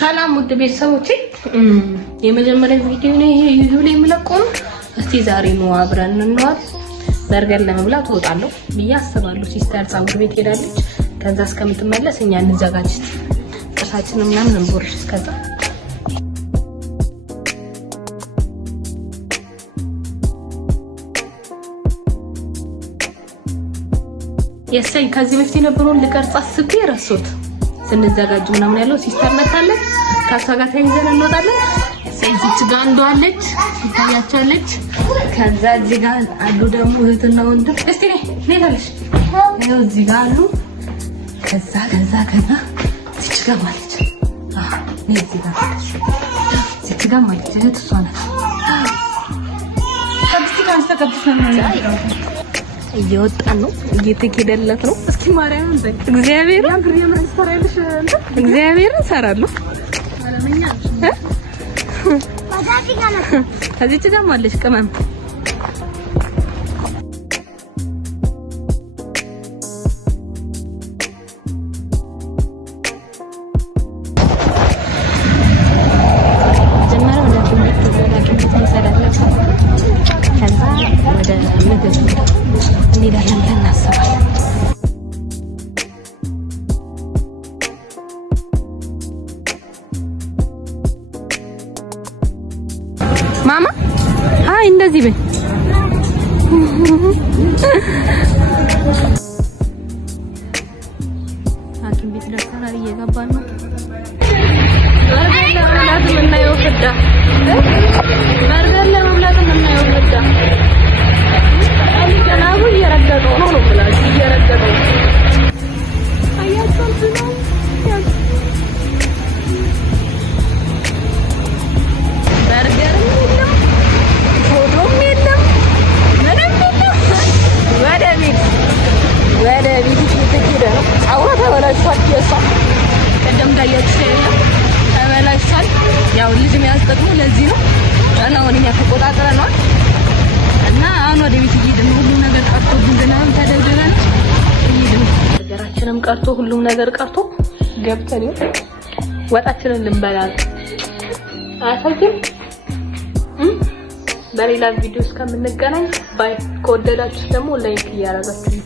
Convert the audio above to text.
ሰላም ውድ ቤተሰቦቼ የመጀመሪያ ቪዲዮ ነው ይሄ ዩቲዩብ ላይ የምለቀው። እስቲ ዛሬ ነው አብረን እንዋል በርገር ለመብላት ወጣለሁ ብዬ አስባለሁ። ሲስተር ፀጉር ቤት ሄዳለች። ከዛ እስከምትመለስ እኛ እንዘጋጅ ጥርሳችንን ምናምን እንቦርሽ እስከዛ የሰይ ከዚህ በፊት የነበረውን ልቀርጽ አስቤ ረሶት ስንዘጋጅ ምናምን ያለው ሲስተር መጣለች። ካሷ ጋር ተይዘን እንወጣለን። እዚች ጋር እንደዋለች ትታያቻለች። ከዛ እዚህ ጋር አሉ ደግሞ እህትና ወንድም። እስቲ ነይ ታለሽ ነው እዚህ ጋር አሉ። ከዛ እዚች ጋር ማለት ነይ እዚህ ጋር እዚች ጋር ማለት እህት እሷ ናት። እየወጣን ነው እየተኬደለት ነው። እስኪ ማርያምን በይ እግዚአብሔርን እሰራለሁ። ከዚች ጋር ማለሽ ቅመም ማማ አይ እንደዚህ በይ። ሐኪም ቤት ደርሰናል። እየገባን ነው። በርገር ለመብላት የምናየው ፍዳ ገናቡ እየረገጠው ነው ብላችሁ እየረገጠው አያችሁ ነው። ያው ልጅ የሚያስጠቅሙ ለዚህ ነው እና ወንኛ ተቆጣጥረናል እና አሁን ወደ ቤት እየሄድን ሁሉ ነገር ቀርቶ ድንገናም ተደርድረን እየሄድን ነገራችንም ቀርቶ ሁሉም ነገር ቀርቶ ገብተን ወጣችንን ልንበላ አሳይም። በሌላ ቪዲዮ እስከምንገናኝ ባይ። ከወደዳችሁ ደግሞ ላይክ እያደረጋችሁ